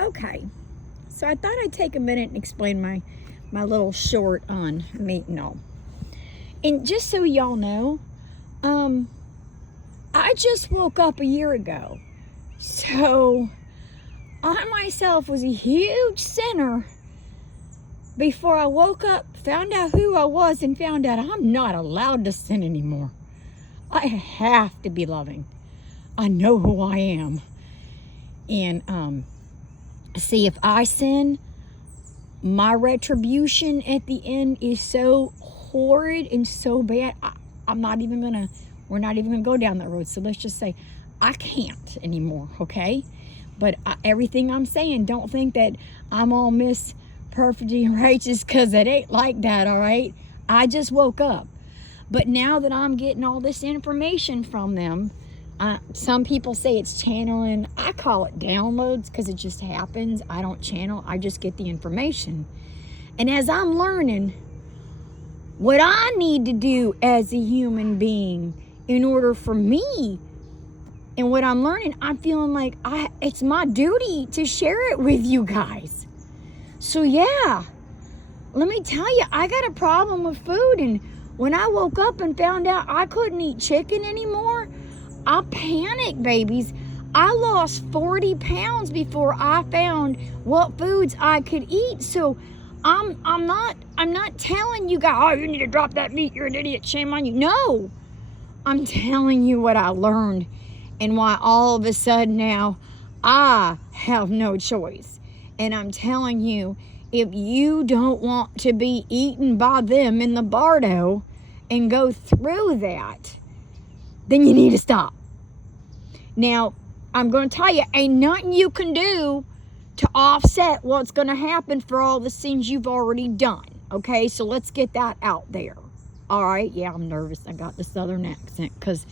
Okay, so I thought I'd take a minute and explain my little short on metanol. And just so y'all know, I just woke up a year ago. So I myself was a huge sinner before I woke up, found out who I was, and found out I'm not allowed to sin anymore. I have to be loving. I know who I am. And see, if I sin, my retribution at the end is so horrid and so bad. We're not even gonna go down that road. So let's just say I can't anymore, okay? But everything I'm saying, don't think that I'm all Miss Perfectly Righteous, because it ain't like that, all right? I just woke up. But now that I'm getting all this information from them, some people say it's channeling. I call it downloads because it just happens. I don't channel. I just get the information. And as I'm learning what I need to do as a human being in order for me, and what I'm learning, I'm feeling like it's my duty to share it with you guys. So yeah, let me tell you, I got a problem with food. And when I woke up and found out I couldn't eat chicken anymore, I panicked, babies. I lost 40 pounds before I found what foods I could eat. So I'm not telling you guys, oh, you need to drop that meat, you're an idiot, shame on you. No, I'm telling you what I learned and why all of a sudden now I have no choice. And I'm telling you, if you don't want to be eaten by them in the bardo and go through that, then you need to stop. Now, I'm going to tell you, ain't nothing you can do to offset what's going to happen for all the sins you've already done. Okay, so let's get that out there. All right, yeah, I'm nervous. I got the southern accent because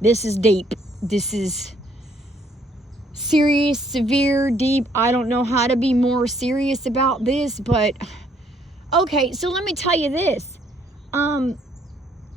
this is deep. This is serious, severe, deep. I don't know how to be more serious about this, but okay, so let me tell you this.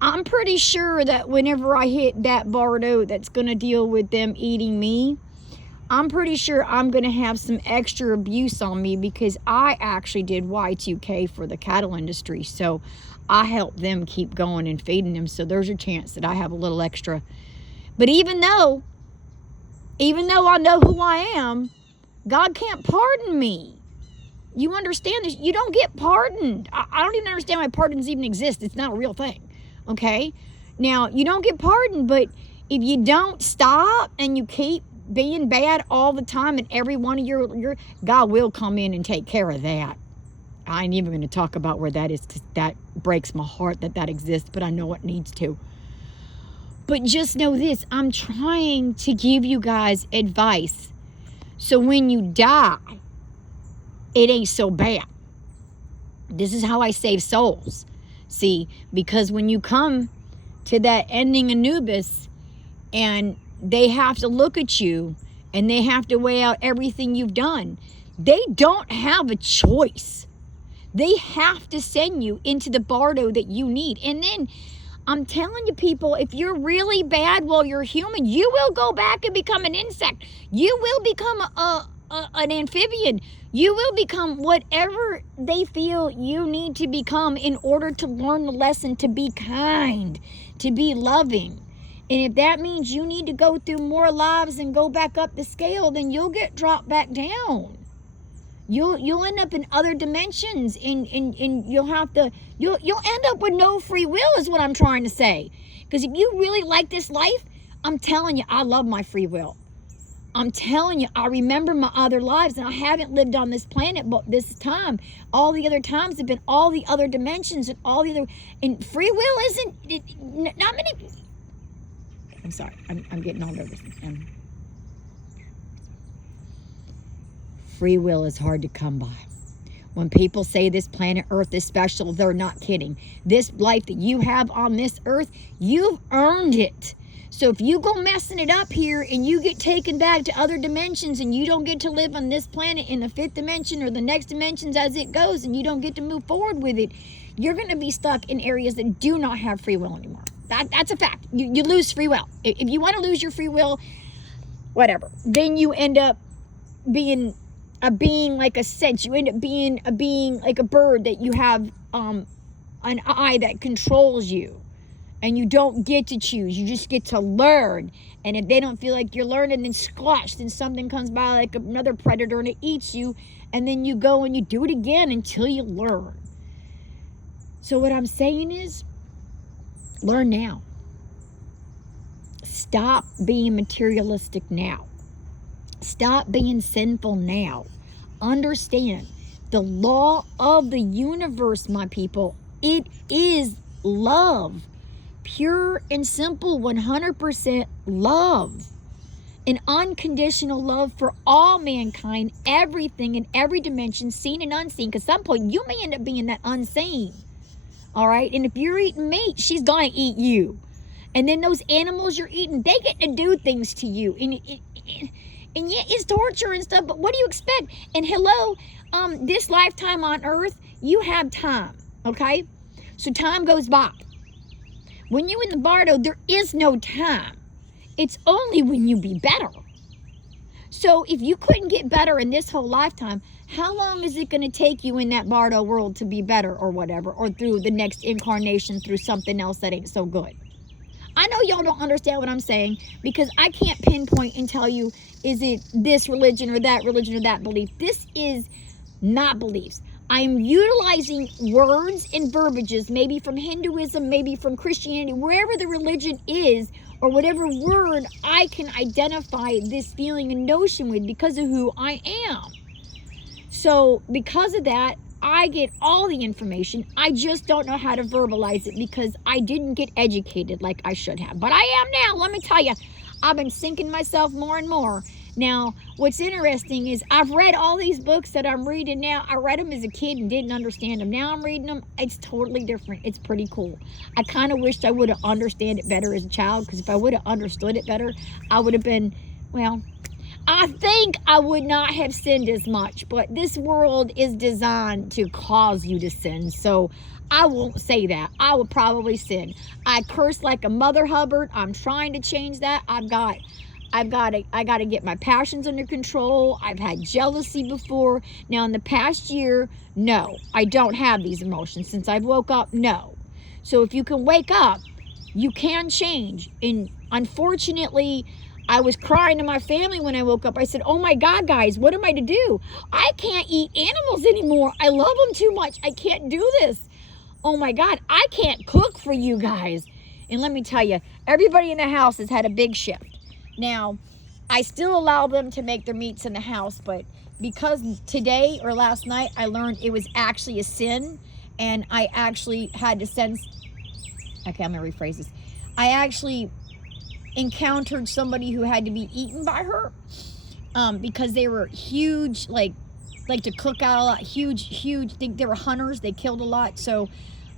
I'm pretty sure that whenever I hit that bardo that's going to deal with them eating me, I'm pretty sure I'm going to have some extra abuse on me because I actually did Y2K for the cattle industry. So I helped them keep going and feeding them. So there's a chance that I have a little extra. But even though I know who I am, God can't pardon me. You understand this? You don't get pardoned. I don't even understand why pardons even exist. It's not a real thing. Okay? Now, you don't get pardoned, but if you don't stop and you keep being bad all the time, and every one of your God will come in and take care of that. I ain't even going to talk about where that is because that breaks my heart that exists, but I know it needs to. But just know this, I'm trying to give you guys advice so when you die, it ain't so bad. This is how I save souls. See, because when you come to that ending Anubis and they have to look at you and they have to weigh out everything you've done, they don't have a choice. They have to send you into the bardo that you need. And then I'm telling you, people, if you're really bad while you're human, you will go back and become an insect. You will become an amphibian. You will become whatever they feel you need to become in order to learn the lesson to be kind, to be loving. And if that means you need to go through more lives and go back up the scale, then you'll get dropped back down. You'll end up in other dimensions, and you'll end up with no free will, is what I'm trying to say. Because if you really like this life, I'm telling you, I love my free will. I'm telling you, I remember my other lives, and I haven't lived on this planet but this time. All the other times have been all the other dimensions and all the other. And free will not many. I'm sorry, I'm getting all nervous. Free will is hard to come by. When people say this planet Earth is special, they're not kidding. This life that you have on this earth, you've earned it. So if you go messing it up here and you get taken back to other dimensions and you don't get to live on this planet in the fifth dimension or the next dimensions as it goes, and you don't get to move forward with it, you're going to be stuck in areas that do not have free will anymore. That's a fact. You lose free will. If you want to lose your free will, whatever, then you end up being a being like a sense. You end up being a being like a bird, that you have an eye that controls you. And you don't get to choose. You just get to learn. And if they don't feel like you're learning, then squash. Then something comes by like another predator and it eats you. And then you go and you do it again until you learn. So what I'm saying is, learn now. Stop being materialistic now. Stop being sinful now. Understand the law of the universe, my people. It is love. Pure and simple, 100% love. An unconditional love for all mankind, everything in every dimension, seen and unseen. Because at some point, you may end up being that unseen. All right? And if you're eating meat, she's going to eat you. And then those animals you're eating, they get to do things to you. And yeah, it's torture and stuff, but what do you expect? And hello, this lifetime on earth, you have time, okay? So time goes by. When you're in the bardo, there is no time. It's only when you be better. So if you couldn't get better in this whole lifetime, how long is it going to take you in that bardo world to be better or whatever, or through the next incarnation through something else that ain't so good? I know y'all don't understand what I'm saying, because I can't pinpoint and tell you, is it this religion or that belief? This is not beliefs. I'm utilizing words and verbiages, maybe from Hinduism, maybe from Christianity, wherever the religion is, or whatever word I can identify this feeling and notion with because of who I am. So because of that, I get all the information. I just don't know how to verbalize it because I didn't get educated like I should have. But I am now, let me tell you. I've been sinking myself more and more. Now, what's interesting is I've read all these books that I'm reading now. I read them as a kid and didn't understand them. Now I'm reading them. It's totally different. It's pretty cool. I kind of wished I would have understood it better as a child, because if I would have understood it better, I would have been, well, I think I would not have sinned as much. But this world is designed to cause you to sin. So I won't say that. I would probably sin. I curse like a Mother Hubbard. I'm trying to change that. I got to get my passions under control. I've had jealousy before. Now, in the past year, no, I don't have these emotions. Since I've woke up, no. So if you can wake up, you can change. And unfortunately, I was crying to my family when I woke up. I said, oh my God, guys, what am I to do? I can't eat animals anymore. I love them too much. I can't do this. Oh my God, I can't cook for you guys. And let me tell you, everybody in the house has had a big shift. Now, I still allow them to make their meats in the house, but because today or last night I learned it was actually a sin, and I actually had to sense, okay, I'm going to rephrase this. I actually encountered somebody who had to be eaten by her because they were huge, like to cook out a lot, huge. They were hunters. They killed a lot, so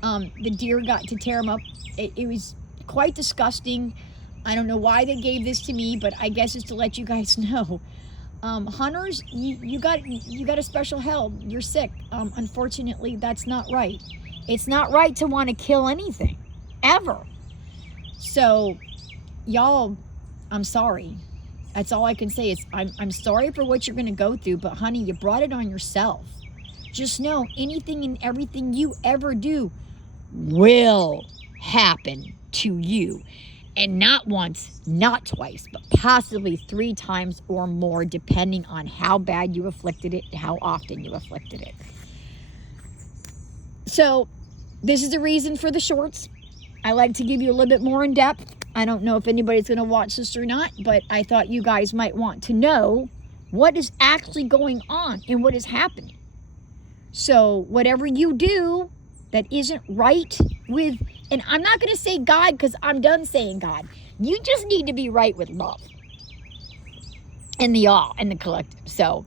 the deer got to tear them up. It was quite disgusting. I don't know why they gave this to me, but I guess it's to let you guys know. Hunters, you got a special help. You're sick. Unfortunately, that's not right. It's not right to want to kill anything, ever. So, y'all, I'm sorry. That's all I can say is I'm sorry for what you're going to go through, but honey, you brought it on yourself. Just know anything and everything you ever do will happen to you. And not once, not twice, but possibly 3 times or more, depending on how bad you afflicted it and how often you afflicted it. So, this is the reason for the shorts. I like to give you a little bit more in depth. I don't know if anybody's going to watch this or not, but I thought you guys might want to know what is actually going on and what is happening. So, whatever you do that isn't right with, and I'm not going to say God because I'm done saying God. You just need to be right with love and the all and the collective. So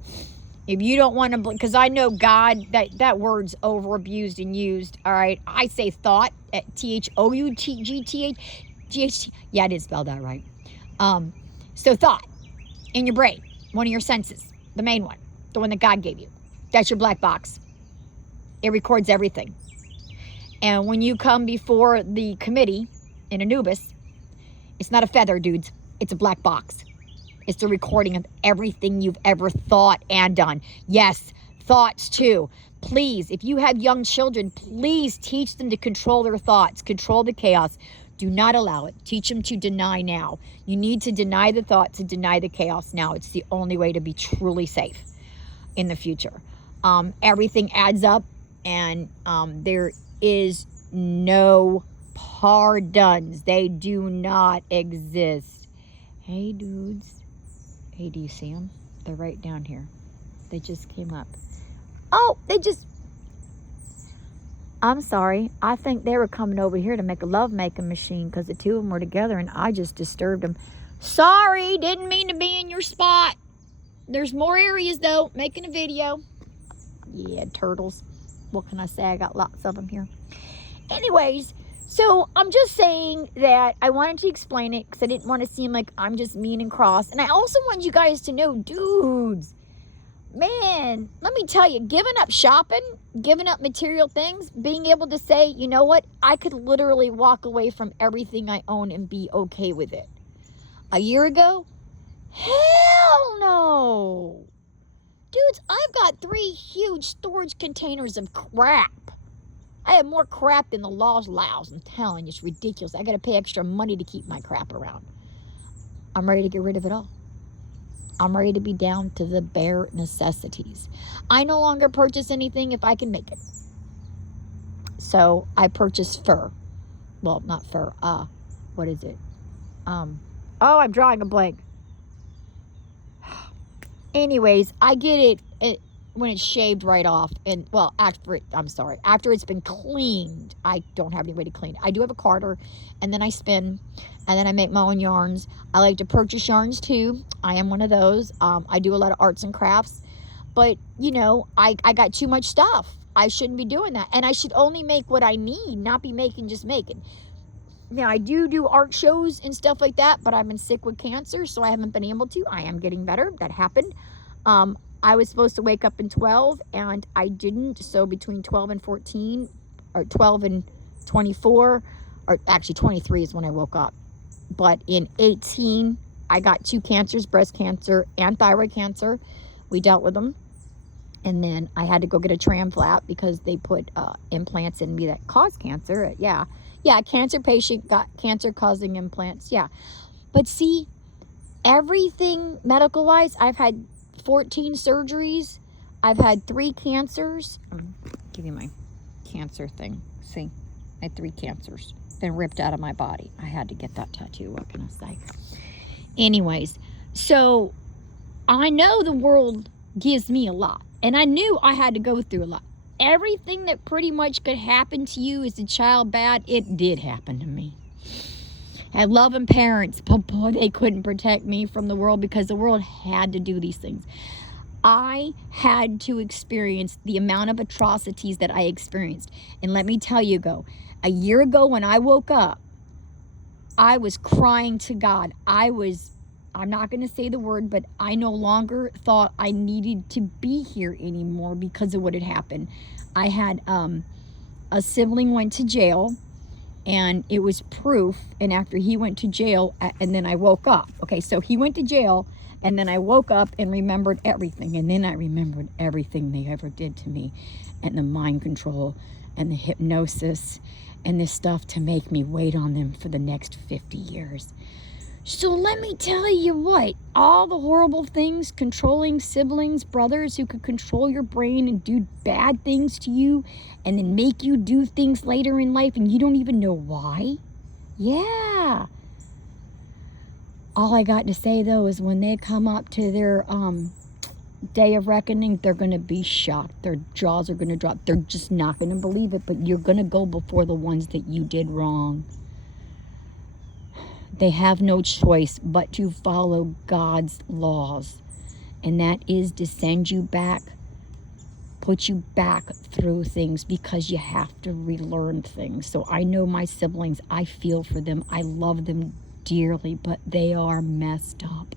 if you don't want to, because I know God, that word's over abused and used. All right. I say thought at THOUGTH. Yeah, I did spell that right. So thought in your brain, one of your senses, the main one, the one that God gave you. That's your black box. It records everything. And when you come before the committee in Anubis, it's not a feather, dudes. It's a black box. It's the recording of everything you've ever thought and done. Yes, thoughts too. Please, if you have young children, please teach them to control their thoughts, control the chaos. Do not allow it. Teach them to deny now. You need to deny the thoughts and deny the chaos now. It's the only way to be truly safe in the future. Everything adds up, and there is no pardons. They do not exist. Hey, dudes. Hey, do you see them? They're right down here. They just came up. Oh, I'm sorry. I think they were coming over here to make a love-making machine because the two of them were together and I just disturbed them. Sorry, didn't mean to be in your spot. There's more areas, though. Making a video. Yeah, turtles. What can I say? I got lots of them here. Anyways, so I'm just saying that I wanted to explain it because I didn't want to seem like I'm just mean and cross. And I also want you guys to know, dudes, man, let me tell you, giving up shopping, giving up material things, being able to say, you know what, I could literally walk away from everything I own and be okay with it. A year ago, hell no. Dudes, I've got 3 huge storage containers of crap. I have more crap than the laws allows. I'm telling you, it's ridiculous. I got to pay extra money to keep my crap around. I'm ready to get rid of it all. I'm ready to be down to the bare necessities. I no longer purchase anything if I can make it. So I purchased fur. Well, not fur. What is it? Oh, I'm drawing a blank. Anyways, I get it when it's shaved right off. And, well, after it's been cleaned. I don't have any way to clean it. I do have a carder, and then I spin, and then I make my own yarns. I like to purchase yarns, too. I am one of those. I do a lot of arts and crafts. But, you know, I got too much stuff. I shouldn't be doing that. And I should only make what I need, not be just making. Now, I do art shows and stuff like that, but I've been sick with cancer, so I haven't been able to. I am getting better. That happened. I was supposed to wake up in 12, and I didn't. So between 12 and 14, or 12 and 24, or actually 23 is when I woke up. But in 18, I got 2 cancers, breast cancer and thyroid cancer. We dealt with them. And then I had to go get a tram flap because they put implants in me that cause cancer. Yeah, cancer patient got cancer-causing implants. Yeah. But see, everything medical-wise, I've had 14 surgeries. I've had 3 cancers. Give you my cancer thing. See, I had 3 cancers. Been ripped out of my body. I had to get that tattoo. What can I say? Anyways, so I know the world gives me a lot. And I knew I had to go through a lot. Everything that pretty much could happen to you as a child bad, it did happen to me. I had loving parents, but boy, they couldn't protect me from the world because the world had to do these things. I had to experience the amount of atrocities that I experienced. And let me tell you, a year ago when I woke up, I was crying to God. I'm not going to say the word, but I no longer thought I needed to be here anymore because of what had happened. I had a sibling went to jail, and it was proof. And after he went to jail, and then I woke up. Okay, so he went to jail, and then I woke up and remembered everything. And then I remembered everything they ever did to me, and the mind control, and the hypnosis, and this stuff to make me wait on them for the next 50 years. So let me tell you what, all the horrible things, controlling siblings, brothers who could control your brain and do bad things to you and then make you do things later in life and you don't even know why. Yeah. All I got to say, though, is when they come up to their day of reckoning, they're going to be shocked. Their jaws are going to drop. They're just not going to believe it, but you're going to go before the ones that you did wrong. They have no choice but to follow God's laws. And that is to send you back, put you back through things because you have to relearn things. So I know my siblings. I feel for them. I love them dearly, but they are messed up.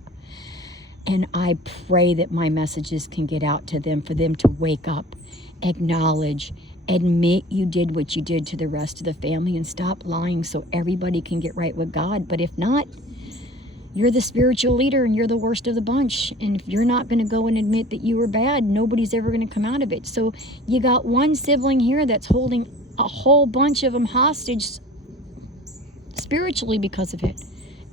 And I pray that my messages can get out to them, for them to wake up, acknowledge, admit you did what you did to the rest of the family, and stop lying so everybody can get right with God. But if not, You're the spiritual leader and you're the worst of the bunch. And if you're not going to go and admit that you were bad, nobody's ever going to come out of it. So you got one sibling here that's holding a whole bunch of them hostage spiritually because of it.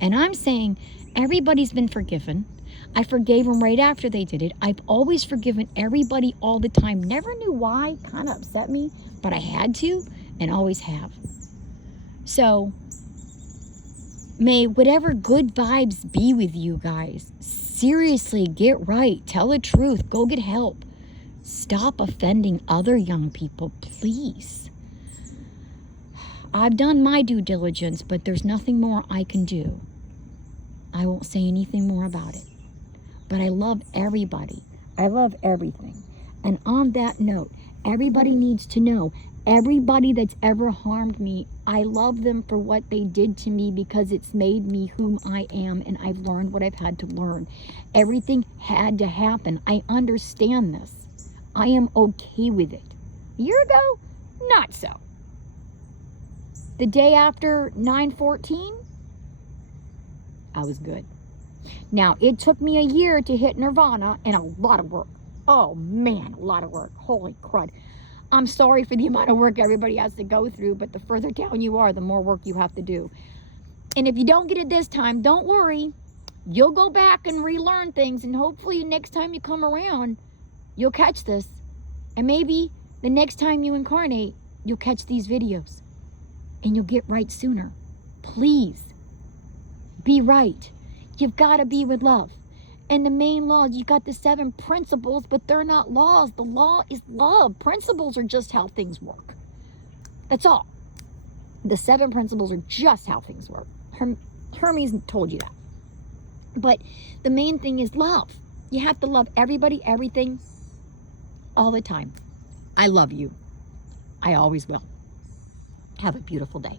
And I'm saying everybody's been forgiven. I forgave them right after they did it. I've always forgiven everybody all the time. Never knew why. Kind of upset me, but I had to and always have. So may whatever good vibes be with you guys. Seriously, get right. Tell the truth. Go get help. Stop offending other young people, please. I've done my due diligence, but there's nothing more I can do. I won't say anything more about it. But I love everybody. I love everything. And on that note, everybody needs to know, everybody that's ever harmed me, I love them for what they did to me because it's made me whom I am, and I've learned what I've had to learn. Everything had to happen. I understand this. I am okay with it. A year ago, not so. The day after 9/14, I was good. Now, it took me a year to hit nirvana and a lot of work. Oh man, a lot of work. Holy crud. I'm sorry for the amount of work everybody has to go through, but the further down you are, the more work you have to do. And if you don't get it this time, don't worry. You'll go back and relearn things, and hopefully next time you come around, you'll catch this. And maybe the next time you incarnate, you'll catch these videos. And you'll get right sooner. Please, be right. You've got to be with love. And the main laws, you've got the 7 principles, but they're not laws. The law is love. Principles are just how things work. That's all. The 7 principles are just how things work. Hermes told you that. But the main thing is love. You have to love everybody, everything, all the time. I love you. I always will. Have a beautiful day.